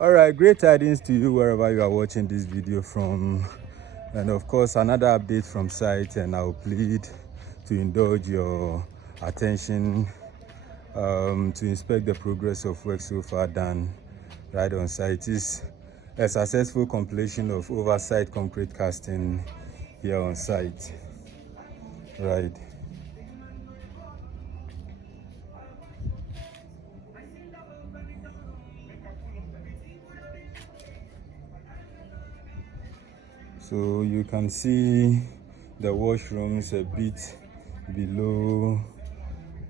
All right, great tidings to you wherever you are watching this video from, and of course another update from site, and I'll plead to indulge your attention to inspect the progress of work so far done right on site. Is a successful completion of oversight concrete casting here on site, right? So you can see the washrooms a bit below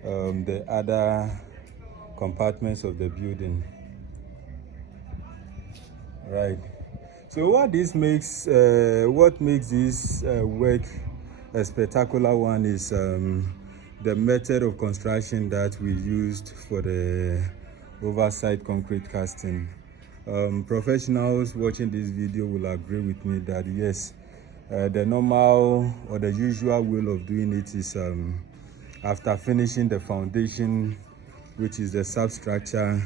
the other compartments of the building, right? So what makes this work a spectacular one is the method of construction that we used for the oversight concrete casting. Professionals watching this video will agree with me that yes, the normal or the usual way of doing it is after finishing the foundation, which is the substructure,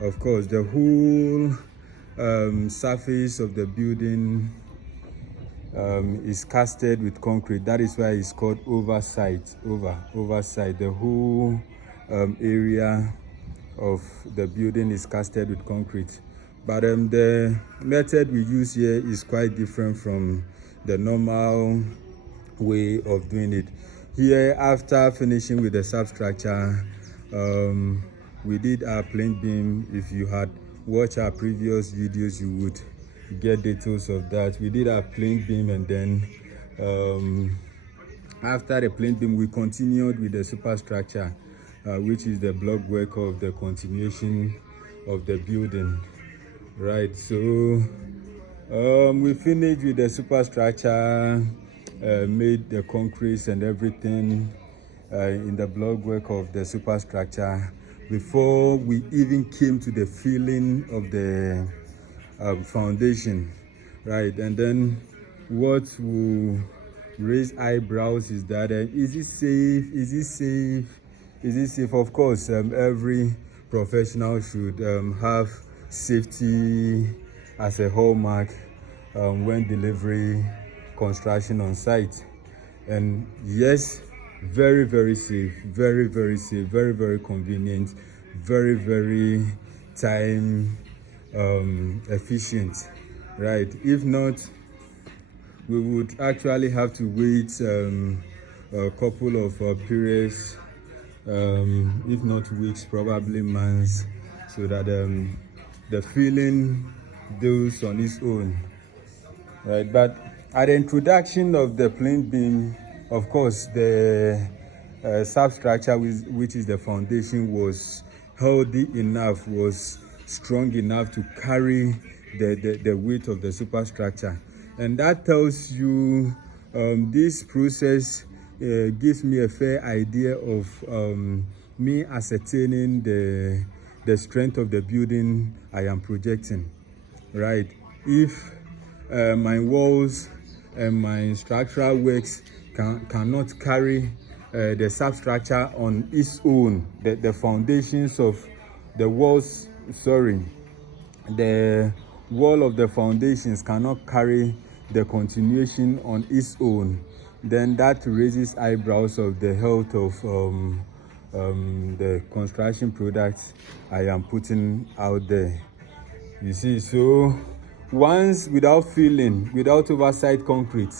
of course the whole surface of the building is casted with concrete. That is why it's called oversight. Oversight. The whole area of the building is casted with concrete. But the method we use here is quite different from the normal way of doing it. Here, after finishing with the substructure, we did our plain beam. If you had watched our previous videos, you would get details of that. We did our plain beam, and then after the plain beam, we continued with the superstructure, which is the block work of the continuation of the building, right? So we finished with the superstructure, made the concrete and everything in the block work of the superstructure before we even came to the filling of the foundation, right? And then what will raise eyebrows is that is it safe? Is it safe? Is it safe? Of course, every professional should have safety as a hallmark when delivery construction on site. And yes, very safe, very safe, very convenient, very time efficient, right? If not, we would actually have to wait a couple of periods, if not weeks, probably months, so that the filling goes on its own, right? But at the introduction of the plain beam, of course, the substructure, which is the foundation, was healthy enough, was strong enough to carry the weight of the superstructure. And that tells you this process gives me a fair idea of me ascertaining the strength of the building I am projecting, right? If my walls and my structural works cannot carry the substructure on its own, the foundations of the walls, the wall of the foundations cannot carry the continuation on its own, then that raises eyebrows of the health of the construction products I am putting out there. You see, so once without filling, without oversight concrete,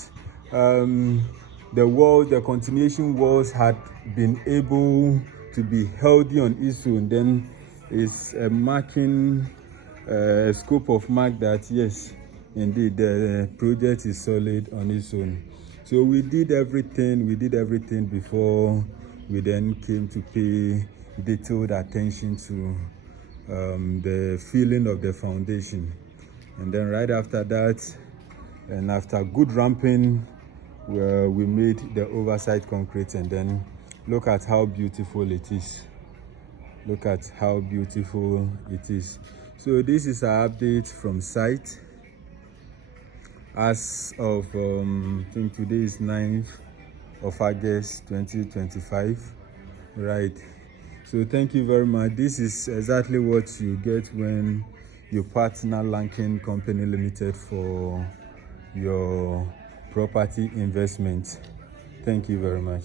the continuation walls had been able to be healthy on its own, then it's a marking scope of mark that yes, indeed the project is solid on its own. So we did everything before we then came to pay detailed attention to the filling of the foundation. And then right after that, and after good ramping, we made the oversight concrete, and then look at how beautiful it is. Look at how beautiful it is. So this is our update from site as of I think today is 9th of August 2025, right? So thank you very much. This is exactly what you get when your partner Lankin Company Limited for your property investment. Thank you very much.